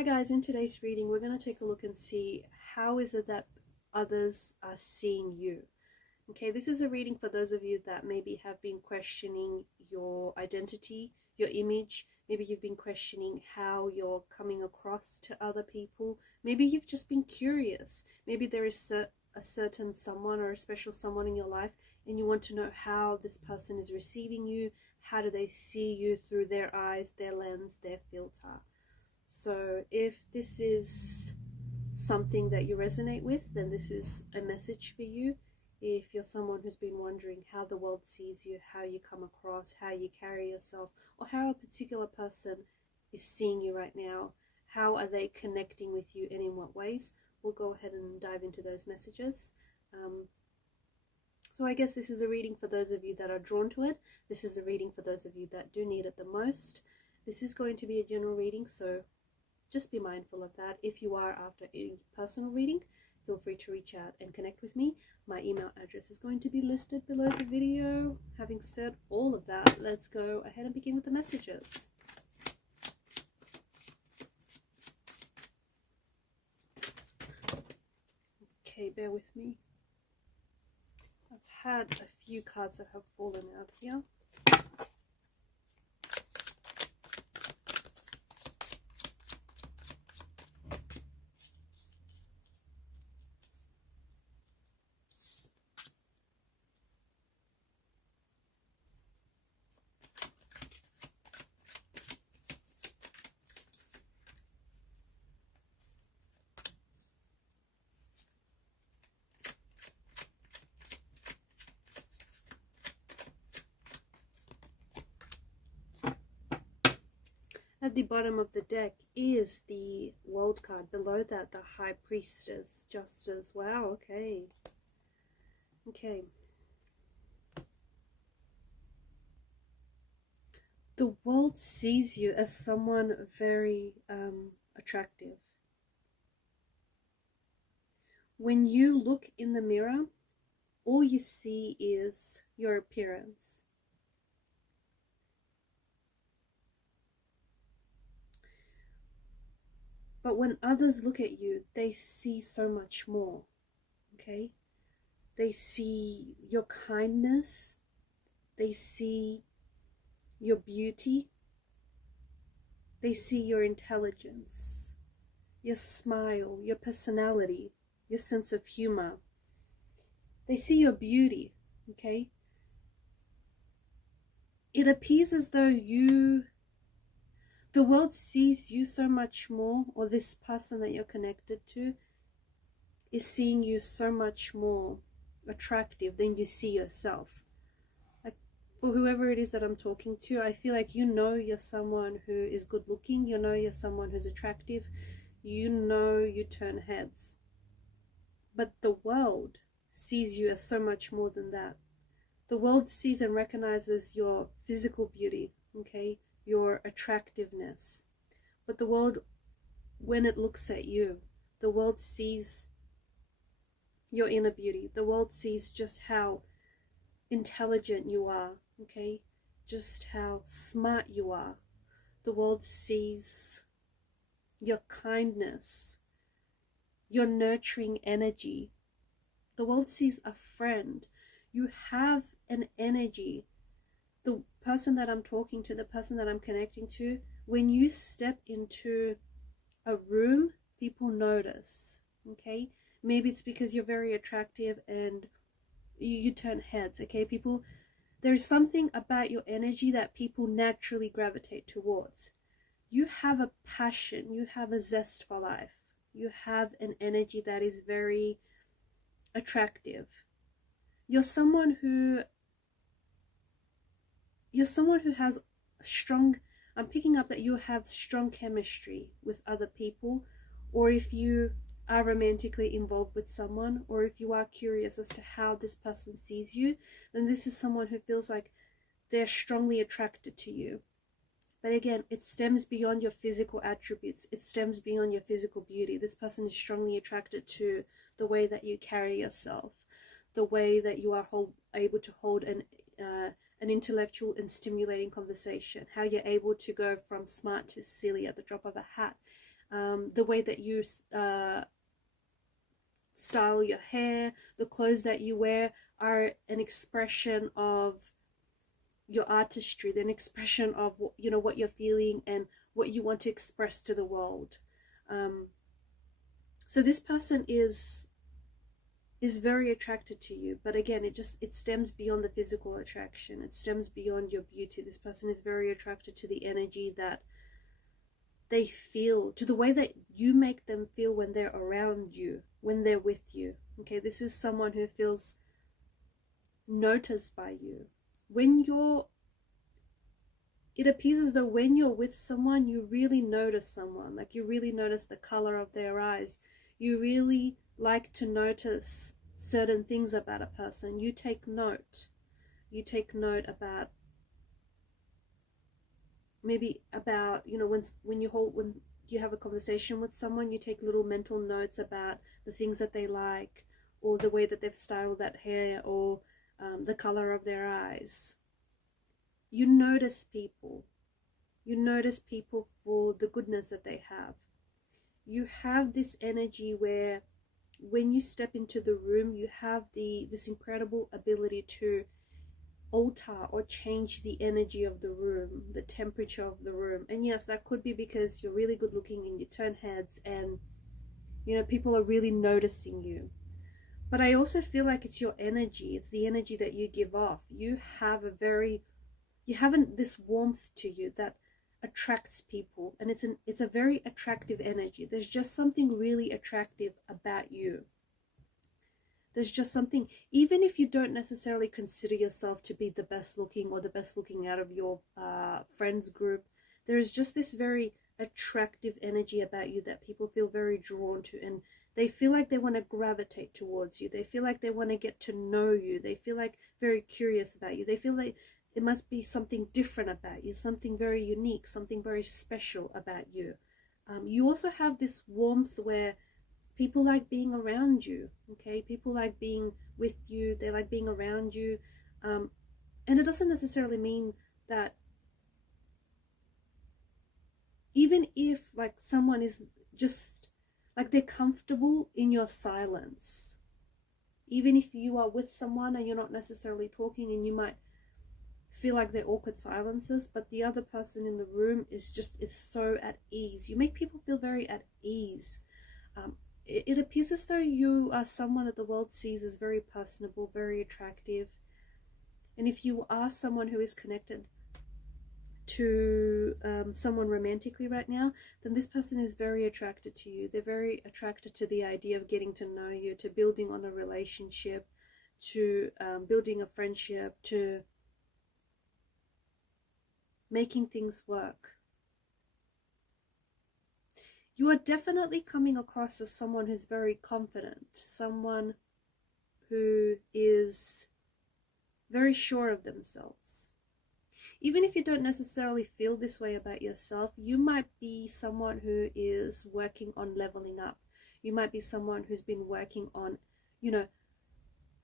Hi guys, in today's reading we're going to take a look and see how is it that others are seeing you. Okay, this is a reading for those of you that maybe have been questioning your identity, your image. Maybe you've been questioning how you're coming across to other people. Maybe you've just been curious. Maybe there is a certain someone or a special someone in your life and you want to know how this person is receiving you. How do they see you through their eyes, their lens, their filter? So if this is something that you resonate with, then this is a message for you. If you're someone who's been wondering how the world sees you, how you come across, how you carry yourself, or how a particular person is seeing you right now, how are they connecting with you and in what ways, we'll go ahead and dive into those messages. So I guess this is a reading for those of you that are drawn to it. This is a reading for those of you that do need it the most. This is going to be a general reading, so just be mindful of that. If you are after a personal reading, feel free to reach out and connect with me. My email address is going to be listed below the video. Having said all of that, let's go ahead and begin with the messages. Okay, bear with me. I've had a few cards that have fallen out here. At the bottom of the deck is the World card. Below that, the High Priestess, Justice. Wow, okay. Okay. The world sees you as someone very attractive. When you look in the mirror, all you see is your appearance. But when others look at you, they see so much more, okay? They see your kindness, they see your beauty, they see your intelligence, your smile, your personality, your sense of humor. They see your beauty, okay? It appears as though the world sees you so much more, or this person that you're connected to is seeing you so much more attractive than you see yourself. Like, for whoever it is that I'm talking to, I feel like you're someone who is good looking, you're someone who's attractive, you turn heads. But the world sees you as so much more than that. The world sees and recognizes your physical beauty, okay? Your attractiveness. But the world, when it looks at you, the world sees your inner beauty. The world sees just how intelligent you are, okay? Just how smart you are. The world sees your kindness, your nurturing energy. The world sees a friend. You have an energy. The person that I'm talking to, the person that I'm connecting to, when you step into a room, people notice, okay? Maybe it's because you're very attractive and you turn heads, okay? There's something about your energy that people naturally gravitate towards. You have a passion, you have a zest for life. You have an energy that is very attractive. You're someone who has strong, I'm picking up that you have strong chemistry with other people, or if you are romantically involved with someone, or if you are curious as to how this person sees you, then this is someone who feels like they're strongly attracted to you. But again, it stems beyond your physical attributes. It stems beyond your physical beauty. This person is strongly attracted to the way that you carry yourself, the way that you are able to hold an intellectual and stimulating conversation, how you're able to go from smart to silly at the drop of a hat, the way that you style your hair, the clothes that you wear are an expression of your artistry, an expression of what you're feeling and what you want to express to the world. So this person is very attracted to you, but again, it stems beyond the physical attraction. It stems beyond your beauty. This person is very attracted to the energy that they feel, to the way that you make them feel when they're around you, when they're with you. Okay, this is someone who feels noticed by you. It appears as though when you're with someone, you really notice someone. Like, you really notice the color of their eyes. You really like to notice certain things about a person. You take note. You take note about, maybe about, when you have a conversation with someone, you take little mental notes about the things that they like, or the way that they've styled that hair, or the color of their eyes. You notice people. You notice people for the goodness that they have. You have this energy where when you step into the room, you have this incredible ability to alter or change the energy of the room, the temperature of the room. And yes, that could be because you're really good looking and you turn heads and people are really noticing you. But I also feel like it's your energy. It's the energy that you give off. You have this warmth to you that attracts people, and it's a very attractive energy. There's just something really attractive about you. There's just something, even if you don't necessarily consider yourself to be the best looking or the best looking out of your friends group, there is just this very attractive energy about you that people feel very drawn to, and they feel like they want to gravitate towards you. They feel like they want to get to know you. They feel like very curious about you. They feel like it must be something different about you, something very unique, something very special about you. You also have this warmth where people like being around you, okay? People like being with you. They like being around you. And it doesn't necessarily mean that even if like someone is just like they're comfortable in your silence, even if you are with someone and you're not necessarily talking and you might feel like they're awkward silences, but the other person in the room is it's so at ease. You make people feel very at ease. It appears as though you are someone that the world sees as very personable, very attractive. And if you are someone who is connected to someone romantically right now, then this person is very attracted to you. They're very attracted to the idea of getting to know you, to building on a relationship, to building a friendship, to making things work. You are definitely coming across as someone who's very confident, someone who is very sure of themselves. Even if you don't necessarily feel this way about yourself, you might be someone who is working on leveling up. You might be someone who's been working on,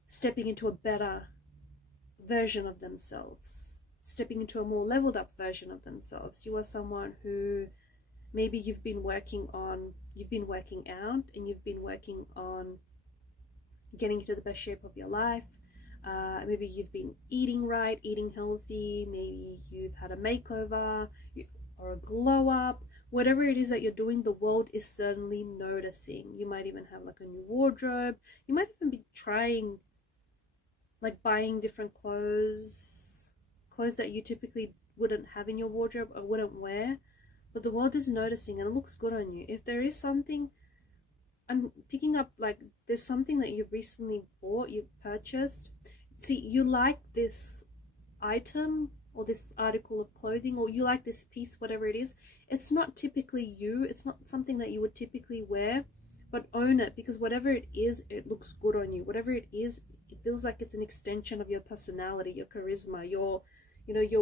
stepping into a better version of themselves, stepping into a more leveled up version of themselves. You are someone who maybe you've been working out and you've been working on getting into the best shape of your life. Maybe you've been eating right, eating healthy. Maybe you've had a makeover or a glow up. Whatever it is that you're doing, the world is certainly noticing. You might even have like a new wardrobe. You might even be trying, like buying different clothes that you typically wouldn't have in your wardrobe or wouldn't wear. But the world is noticing and it looks good on you. If there is something, I'm picking up like there's something that you've recently bought, you've purchased. See, you like this item or this article of clothing, or you like this piece, whatever it is. It's not typically you. It's not something that you would typically wear, but own it, because whatever it is, it looks good on you. Whatever it is, it feels like it's an extension of your personality, your charisma, your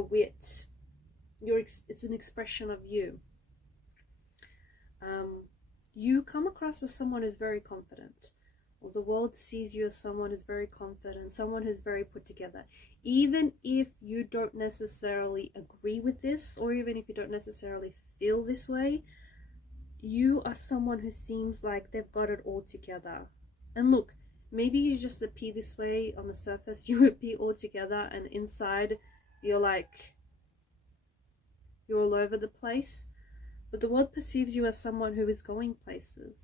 wit. It's an expression of you. You come across as someone who's very confident, or the world sees you as someone who's very confident, someone who's very put together. Even if you don't necessarily agree with this, or even if you don't necessarily feel this way, you are someone who seems like they've got it all together. And look, maybe you just appear this way on the surface, you appear all together, and inside you're like, you're all over the place. But the world perceives you as someone who is going places.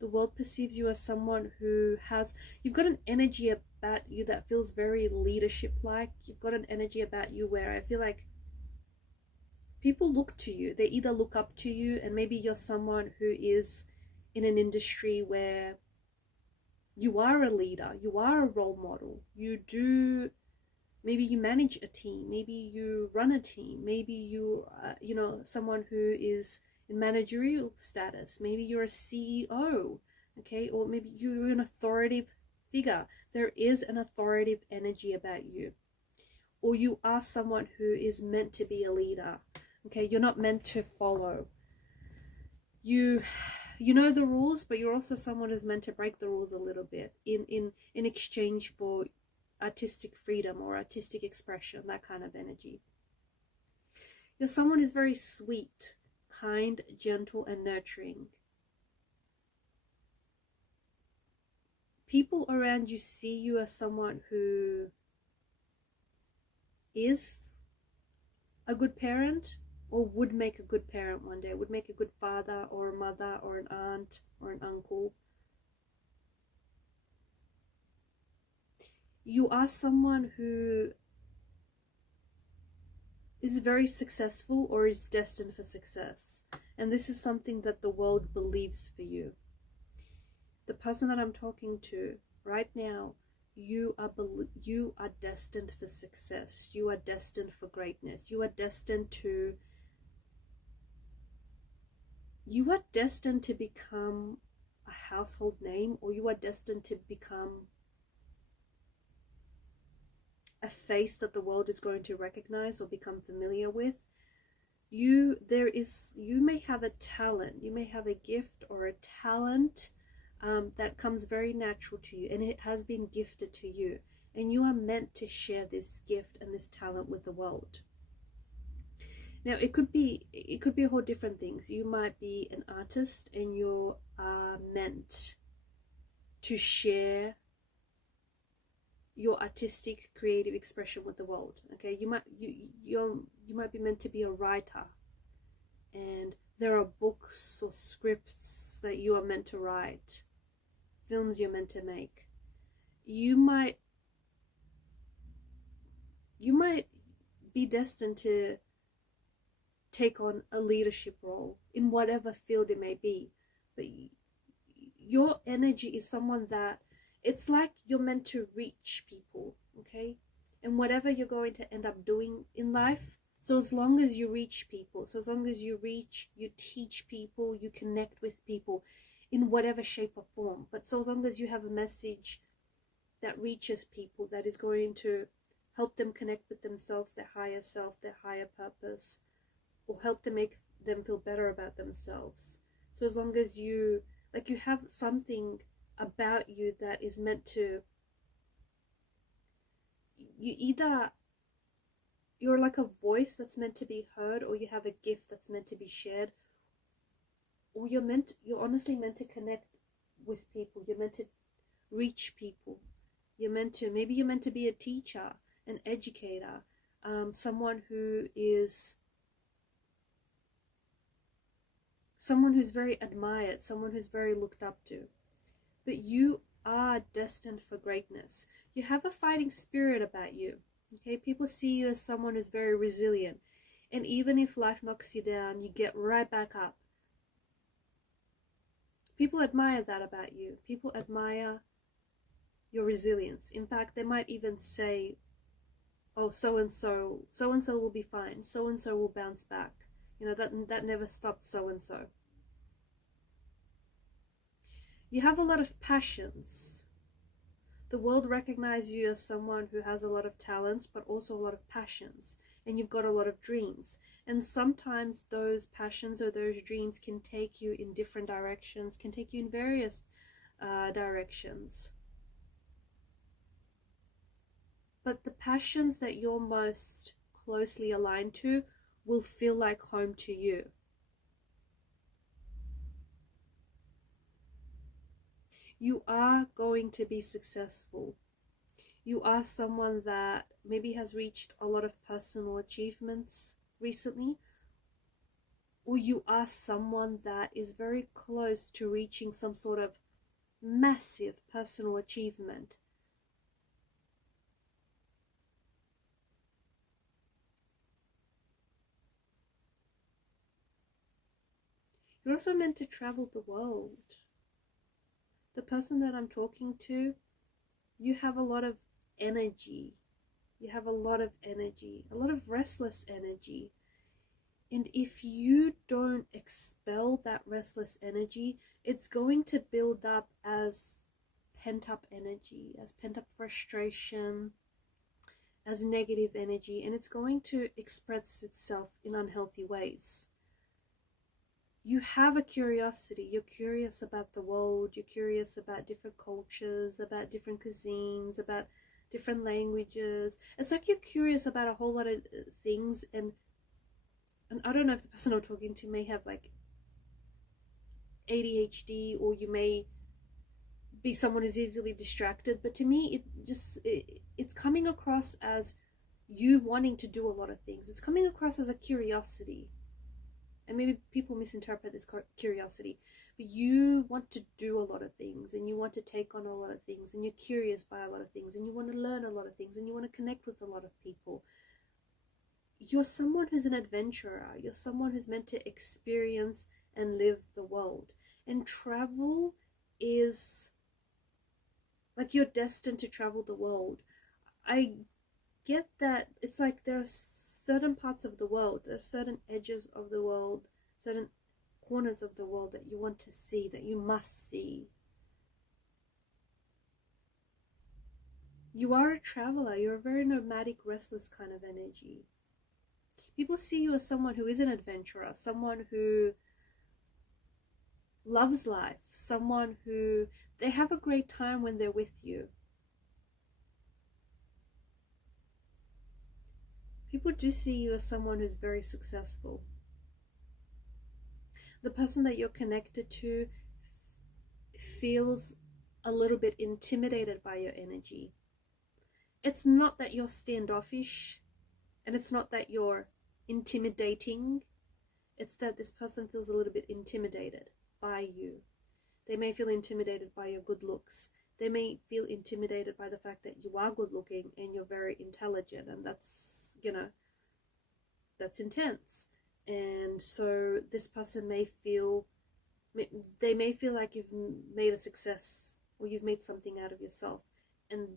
The world perceives you as someone who has, you've got an energy about you that feels very leadership-like. You've got an energy about you where I feel like people look to you. They either look up to you, and maybe you're someone who is in an industry where you are a leader, you are a role model, maybe you manage a team, maybe you run a team, maybe you someone who is in managerial status, maybe you're a CEO, okay, or maybe you're an authoritative figure. There is an authoritative energy about you, or you are someone who is meant to be a leader. Okay, you're not meant to follow. You know the rules, but you're also someone who's meant to break the rules a little bit in exchange for artistic freedom or artistic expression, that kind of energy. You're someone who's very sweet, kind, gentle, and nurturing. People around you see you as someone who is a good parent, or would make a good parent one day, would make a good father or a mother or an aunt or an uncle. You are someone who is very successful or is destined for success. And this is something that the world believes for you. The person that I'm talking to right now, you are destined for success. You are destined for greatness. You are destined to become a household name, or you are destined to become a face that the world is going to recognize or become familiar with. You may have a talent, you may have a gift or a talent that comes very natural to you, and it has been gifted to you, and you are meant to share this gift and this talent with the world. Now, it could be a whole different things. You might be an artist and you are meant to share your artistic creative expression with the world. Okay, you might be meant to be a writer, and there are books or scripts that you are meant to write, films you're meant to make. You might be destined to take on a leadership role in whatever field it may be, but your energy is someone that, it's like you're meant to reach people, okay? And whatever you're going to end up doing in life, so as long as you reach people, so as long as you teach people, you connect with people in whatever shape or form, but so as long as you have a message that reaches people, that is going to help them connect with themselves, their higher self, their higher purpose, or help to make them feel better about themselves. So as long as you have something about you that is meant to, you're like a voice that's meant to be heard, or you have a gift that's meant to be shared, or you're honestly meant to connect with people, you're meant to reach people, maybe you're meant to be a teacher, an educator, someone who's very admired, someone who's very looked up to. But you are destined for greatness. You have a fighting spirit about you. Okay, people see you as someone who's very resilient, and even if life knocks you down, you get right back up. People admire that about you. People admire your resilience. In fact, they might even say, oh, so and so will be fine, so and so will bounce back, that never stopped so and so. You have a lot of passions. The world recognizes you as someone who has a lot of talents, but also a lot of passions, and you've got a lot of dreams. And sometimes those passions or those dreams can take you in different directions, can take you in various directions. But the passions that you're most closely aligned to will feel like home to you. You are going to be successful. You are someone that maybe has reached a lot of personal achievements recently, or you are someone that is very close to reaching some sort of massive personal achievement. You're also meant to travel the world. The person that I'm talking to, you have a lot of energy. You have a lot of energy, a lot of restless energy. And if you don't expel that restless energy, it's going to build up as pent-up energy, as pent-up frustration, as negative energy, and it's going to express itself in unhealthy ways. You have a curiosity. You're curious about the world. You're curious about different cultures, about different cuisines, about different languages. It's like you're curious about a whole lot of things, and I don't know if the person I'm talking to may have like ADHD, or you may be someone who's easily distracted, but to me it's coming across as you wanting to do a lot of things. It's coming across as a curiosity, and maybe people misinterpret this curiosity, but you want to do a lot of things, and you want to take on a lot of things, and you're curious by a lot of things, and you want to learn a lot of things, and you want to connect with a lot of people. You're someone who's an adventurer. You're someone who's meant to experience and live the world. And travel is like you're destined to travel the world. I get that it's like there are certain parts of the world, there are certain edges of the world, certain corners of the world that you want to see, that you must see. You are a traveler. You're a very nomadic, restless kind of energy. People see you as someone who is an adventurer, someone who loves life, someone who they have a great time when they're with you. People do see you as someone who's very successful. The person that you're connected to feels a little bit intimidated by your energy. It's not that you're standoffish, and it's not that you're intimidating. It's that this person feels a little bit intimidated by you. They may feel intimidated by your good looks. They may feel intimidated by the fact that you are good looking and you're very intelligent, and that's, you know, that's intense. And so this person may feel, they may feel like you've made a success, or you've made something out of yourself, and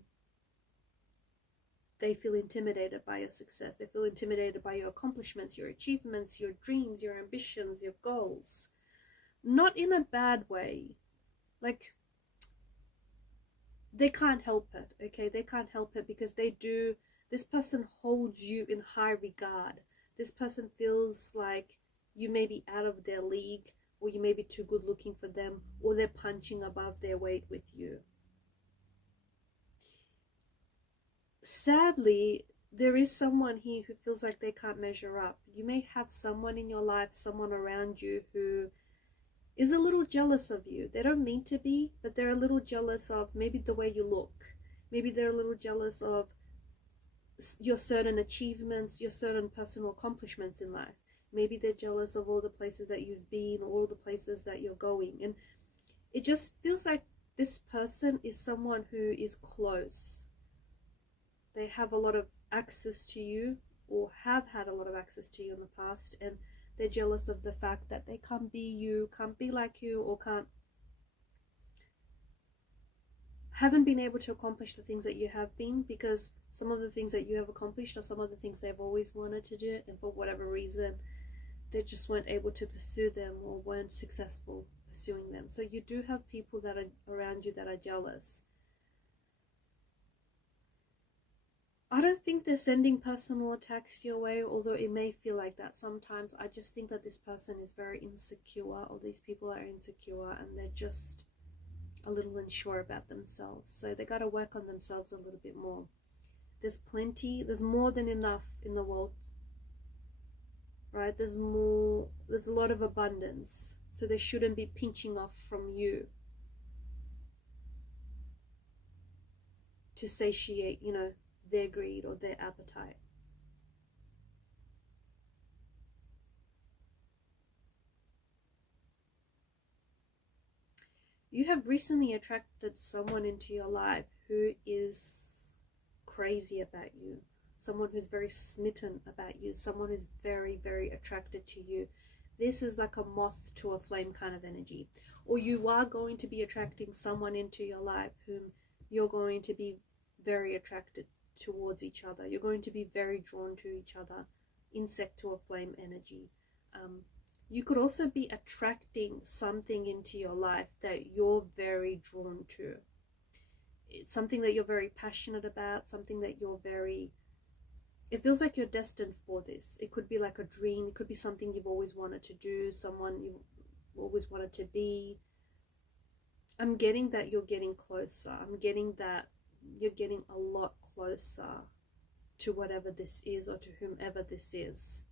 they feel intimidated by your success. They feel intimidated by your accomplishments, your achievements, your dreams, your ambitions, your goals. Not in a bad way. Like, they can't help it, okay? They can't help it because they do. This person holds you in high regard. This person feels like you may be out of their league, or you may be too good looking for them, or they're punching above their weight with you. Sadly, there is someone here who feels like they can't measure up. You may have someone in your life, someone around you who is a little jealous of you. They don't mean to be, but they're a little jealous of maybe the way you look. Maybe they're a little jealous of your certain achievements, your certain personal accomplishments in life. Maybe they're jealous of all the places that you've been, all the places that you're going. And it just feels like this person is someone who is close. They have a lot of access to you, or have had a lot of access to you in the past, and they're jealous of the fact that they can't be you, can't be like you, or haven't been able to accomplish the things that you have been, because some of the things that you have accomplished are some of the things they've always wanted to do, and for whatever reason they just weren't able to pursue them, or weren't successful pursuing them. So you do have people that are around you that are jealous. I don't think they're sending personal attacks your way, although it may feel like that sometimes. I just think that this person is very insecure, or these people are insecure, and they're just a little unsure about themselves. So they got to work on themselves a little bit more. There's plenty, there's more than enough in the world, right? There's a lot of abundance. So they shouldn't be pinching off from you. to satiate, you know, their greed or their appetite. You have recently attracted someone into your life who is crazy about you, someone who's very smitten about you, someone who's very, very attracted to you. This is like a moth to a flame kind of energy. Or you are going to be attracting someone into your life whom you're going to be very attracted towards each other. You're going to be very drawn to each other. Insect to a flame energy. You could also be attracting something into your life that you're very drawn to. It's something that you're very passionate about, something that you're very... It feels like you're destined for this. It could be like a dream. It could be something you've always wanted to do, someone you've always wanted to be. I'm getting that you're getting closer. I'm getting that you're getting a lot closer to whatever this is or to whomever this is.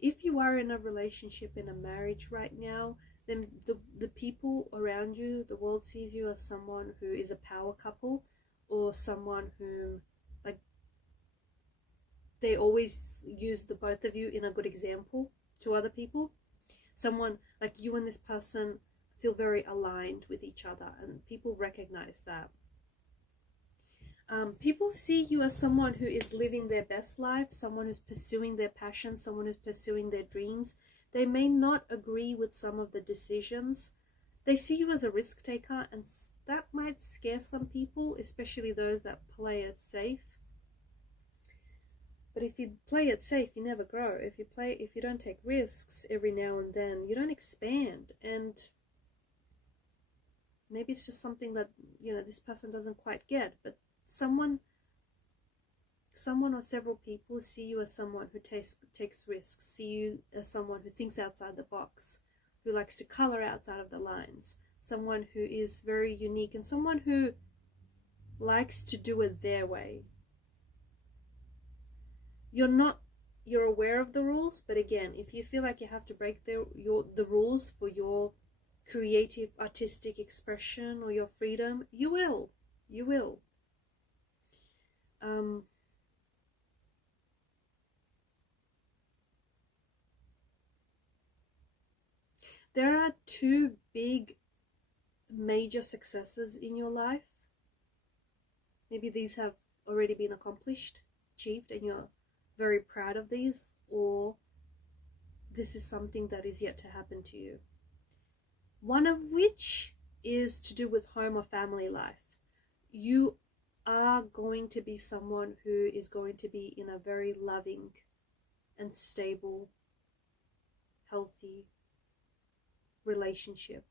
If you are in a relationship, in a marriage right now, then the people around you, the world sees you as someone who is a power couple, or someone whom, like, they always use the both of you in a good example to other people. Someone like you and this person feel very aligned with each other, and people recognize that. People see you as someone who is living their best life, someone who's pursuing their passions, someone who's pursuing their dreams. They may not agree with some of the decisions. They see you as a risk taker, and that might scare some people, especially those that play it safe. But if you play it safe, you never grow. If you don't take risks every now and then, you don't expand. And maybe it's just something that, you know, this person doesn't quite get, but someone or several people see you as someone who takes risks, see you as someone who thinks outside the box, who likes to color outside of the lines, someone who is very unique, and someone who likes to do it their way. You're aware of the rules, but again, if you feel like you have to break the rules for your creative, artistic expression or your freedom, you will. There are two big major successes in your life. Maybe these have already been accomplished, achieved, and you're very proud of these, or this is something that is yet to happen to you. One of which is to do with home or family life. You are going to be someone who is going to be in a very loving and stable, healthy relationship.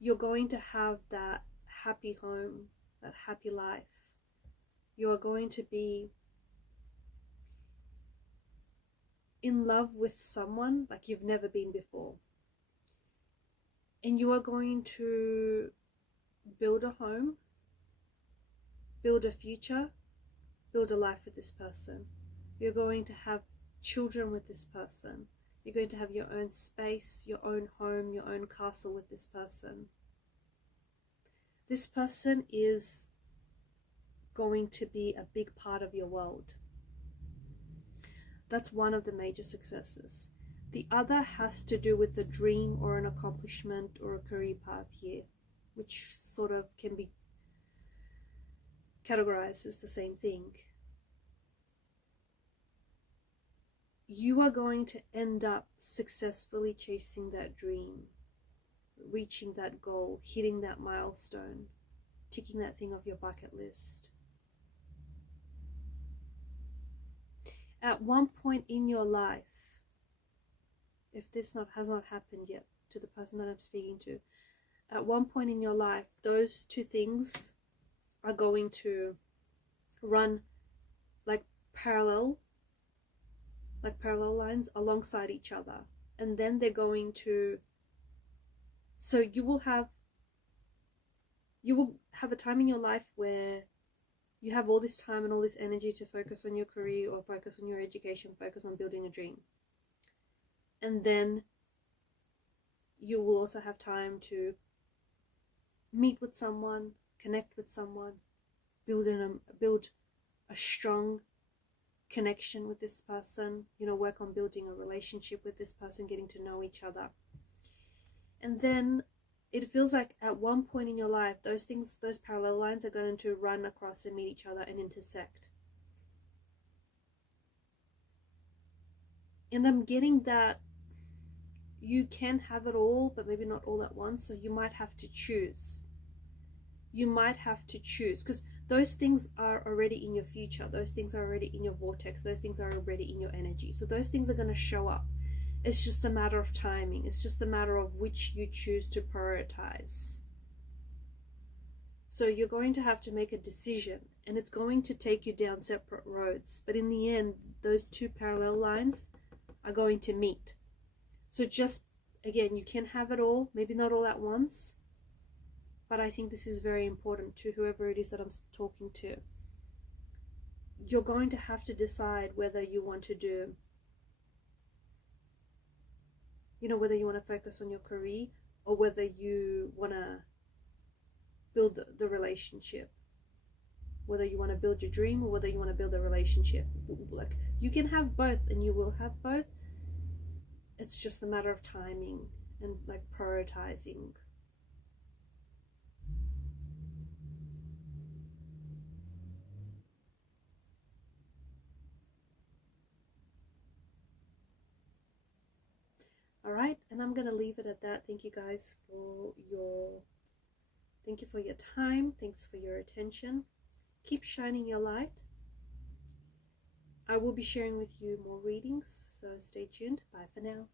You're going to have that happy home, that happy life. You are going to be in love with someone like you've never been before. And you are going to build a home, build a future, build a life with this person. You're going to have children with this person. You're going to have your own space, your own home, your own castle with this person. This person is going to be a big part of your world. That's one of the major successes. The other has to do with a dream or an accomplishment or a career path here, which sort of can be categorized as the same thing. You are going to end up successfully chasing that dream, reaching that goal, hitting that milestone, ticking that thing off your bucket list. At one point in your life, if this has not happened yet to the person that I'm speaking to, at one point in your life, those two things are going to run like parallel lines alongside each other. And then they're going to, so you will have a time in your life where you have all this time and all this energy to focus on your career or focus on your education, focus on building a dream. And then you will also have time to meet with someone, connect with someone, build a strong connection with this person, you know, work on building a relationship with this person, getting to know each other. And then it feels like at one point in your life, those parallel lines are going to run across and meet each other and intersect. And I'm getting that you can have it all, but maybe not all at once. So you might have to choose. You might have to choose, because those things are already in your future. Those things are already in your vortex. Those things are already in your energy. So those things are going to show up. It's just a matter of timing. It's just a matter of which you choose to prioritize. So you're going to have to make a decision, and it's going to take you down separate roads. But in the end, those two parallel lines are going to meet. So just, again, you can have it all, maybe not all at once, but I think this is very important to whoever it is that I'm talking to. You're going to have to decide whether you want to do, you know, whether you want to focus on your career or whether you want to build the relationship, whether you want to build your dream or whether you want to build a relationship. Like, you can have both, and you will have both. It's just a matter of timing and like prioritizing. All right, and I'm gonna leave it at that. Thank you guys for your time. Thanks for your attention. Keep shining your light. I will be sharing with you more readings, so stay tuned. Bye for now.